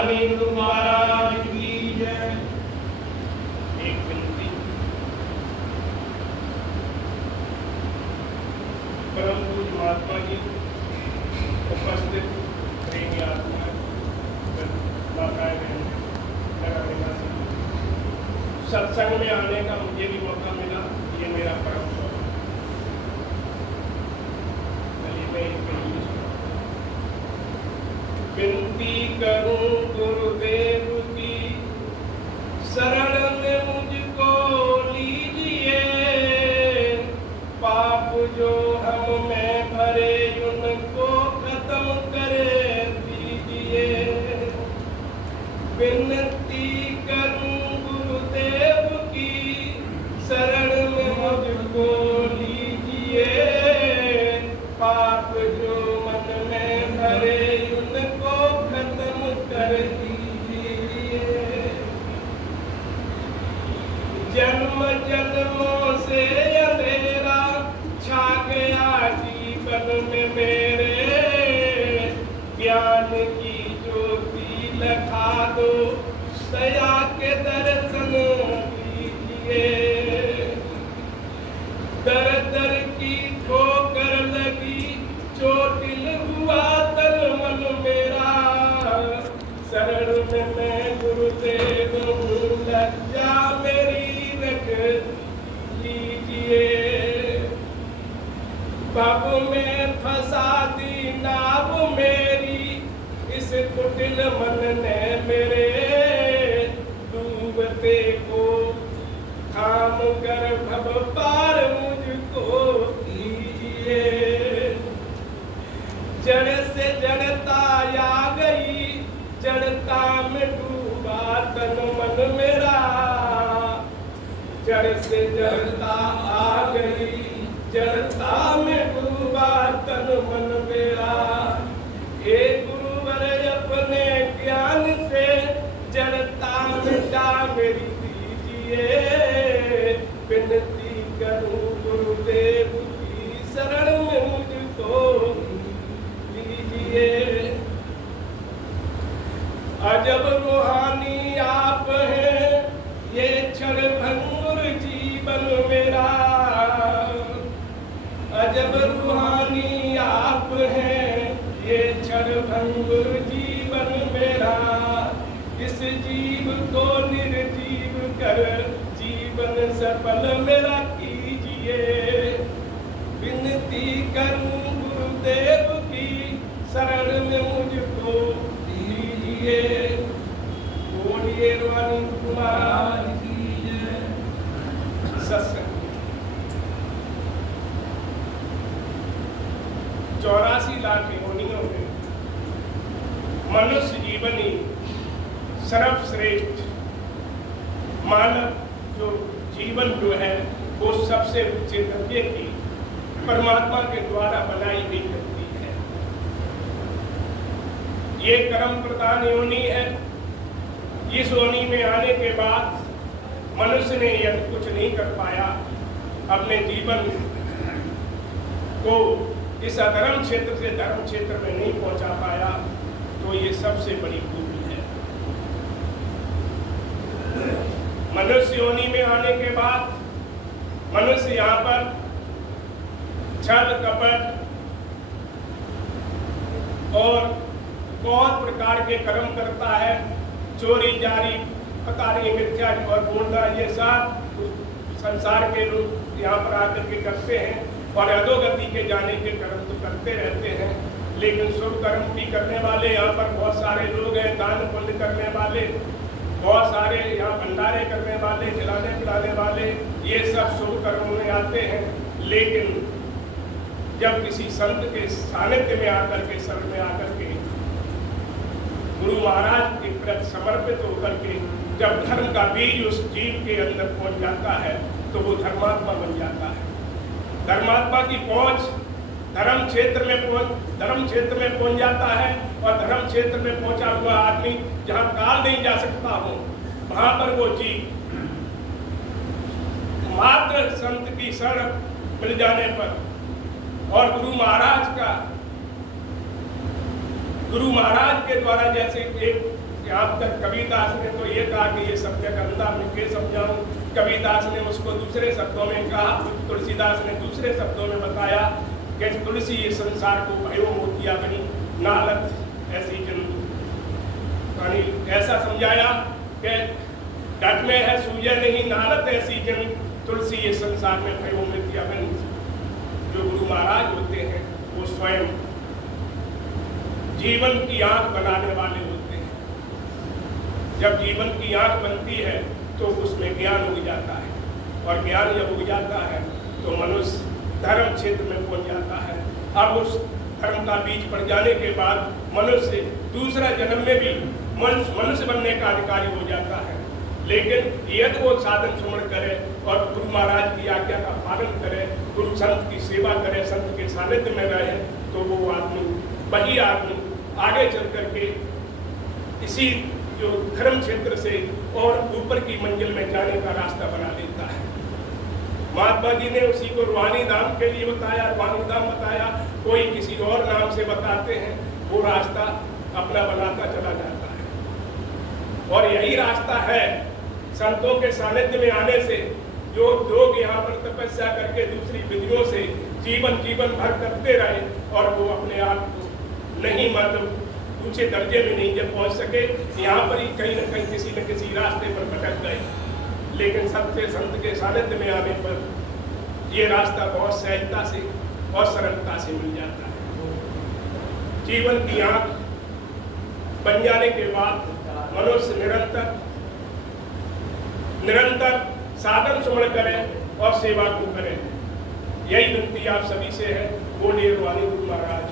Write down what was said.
धनी गुरु महाराज की जय। एक विनती, परम पूज्य महात्मा जी, उपस्थित प्रेमी आत्मा, माताएं बहन, सत्संग में आने का मुझे भी मौका मिला, ये मेरा परम सौभाग्य। विनती करूं गुरुदेव की शरण में मुझको लीजिए, पाप जो हम में भरे उनको खत्म कर दीजिए। विनती करूं गुरुदेव की शरण में मुझको लीजिए, पाप जो मन में भरे उनको खत्म कर दीजिए। जन्म जन्मों से अंधेरा छा गया जीवन में मेरे, ज्ञान की ज्योति लखा दो, दया के दर्शन दीजिए। दर दर की ठोकर लगी, चोटिल हुआ तन मन मेरा, शरण में मैं गुरुदेव हूँ, लज्जा मेरी रख लीजिए। भव में फंसा दी नाव मेरी, इस कुटिल मन ने मेरे, डूबते को थाम कर भव पार मुझको कीजिए। जड़ से जड़ता आ गई, जड़ता में डूबा तन मन मेरा, जड़ से जड़ता आ गई, जड़ता में डूबा तन मन मेरा। हे गुरुवर अपने ज्ञान से जड़ता मिटा मेरी दीजिए। विनती करूं गुरुदेव की शरण में मुझको लीजिए। अजब रूहानी आप हैं, ये क्षण भंगुर जीवन मेरा, अजब रूहानी आप हैं, ये क्षण भंगुर जीवन मेरा। इस जीव को निर्जीव कर जीवन सफल मेरा कीजिए। विनती करूं गुरुदेव की शरण में मुझको लीजिए। बोलिए रानी कुमार की जय। सत्संग 84 लाख योनियों में मनुष्य जीवनी सर्वश्रेष्ठ मानव जो जीवन जो है वो सबसे ऊंचे दर्जे की परमात्मा के द्वारा बनाई हुई व्यक्ति है। ये कर्म प्रधान योनि है। इस योनि में आने के बाद मनुष्य ने यदि कुछ नहीं कर पाया, अपने जीवन को इस अधर्म क्षेत्र से धर्म क्षेत्र में नहीं पहुंचा पाया, तो ये सबसे बड़ी भूमि है। मनुष्य योनि में आने के बाद मनुष्य यहाँ पर छल कपट और बहुत प्रकार के कर्म करता है। चोरी जारी पतारी मिथ्या और बोलना, ये सब संसार के लोग यहाँ पर आकर के करते हैं और अधोगति के जाने के कर्म तो करते रहते हैं। लेकिन शुभ कर्म भी करने वाले यहाँ पर बहुत सारे लोग हैं, दान पुण्य करने वाले बहुत सारे, यहाँ भंडारे करने वाले, खिलाने पिलाने वाले, ये सब शुभ कर्मों में आते हैं। लेकिन जब किसी संत के सानिध्य में आकर के, शरण में आकर के, गुरु महाराज के प्रति समर्पित होकर के जब धर्म का बीज उस जीव के अंदर पहुंच जाता है, तो वो धर्मात्मा बन जाता है। धर्मात्मा की पहुंच धर्म क्षेत्र में पहुंच जाता है, और धर्म क्षेत्र में पहुंचा हुआ आदमी जहां काल नहीं जा सकता हो, वहां पर वो जीव मात्र संत की शरण मिल जाने पर और गुरु महाराज के द्वारा, जैसे एक अब तक कबीरदास ने तो ये कहा कि ये सत्य कंधा मैं के समझाऊं, कबीरदास ने उसको दूसरे शब्दों में कहा, तुलसीदास ने दूसरे शब्दों में बताया कि तुलसी ये संसार को भयो मोतिया बनी नालत ऐसी जंतु, यानी ऐसा समझाया कि डट में है सूझे नहीं नालत ऐसी जन, तुलसी ये संसार में भयो मोतिया बनी। जो गुरु महाराज होते हैं वो स्वयं जीवन की आंख बनाने वाले होते हैं। जब जीवन की आंख बनती है तो उसमें ज्ञान उग जाता है, और ज्ञान जब उग जाता है तो मनुष्य धर्म क्षेत्र में पहुंच जाता है। अब उस धर्म का बीज पड़ जाने के बाद मनुष्य दूसरा जन्म में भी मनुष्य बनने का अधिकारी हो जाता है। लेकिन यदि वो साधन सुमरण करे और गुरु महाराज की आज्ञा का पालन करे, गुरु संत की सेवा करे, संत के सानिध्य में रहे, तो वो आदमी, वही आदमी आगे चल करके इसी जो धर्म क्षेत्र से और ऊपर की मंजिल में जाने का रास्ता बना लेता है। महात्मा जी ने उसी को रूहानी धाम के लिए बताया, रूहानी धाम बताया, कोई किसी और नाम से बताते हैं, वो रास्ता अपना बनाता चला जाता है। और यही रास्ता है संतों के सानिध्य में आने से, जो लोग यहाँ पर तपस्या करके दूसरी विधियों से जीवन भर करते रहे और वो अपने आप को नहीं मतलब ऊंचे दर्जे में नहीं जब पहुंच सके, यहाँ पर ही कहीं न कहीं किसी न किसी रास्ते पर भटक गए। लेकिन सत्य संत के सानिध्य में आने पर ये रास्ता बहुत सहजता से और सरलता से मिल जाता है। जीवन की आंख बन जाने के बाद मनुष्य निरंतर साधन सुमरण करें और सेवा को करें। यही विनती आप सभी से है। बोलिए रूहानी गुरु महाराज।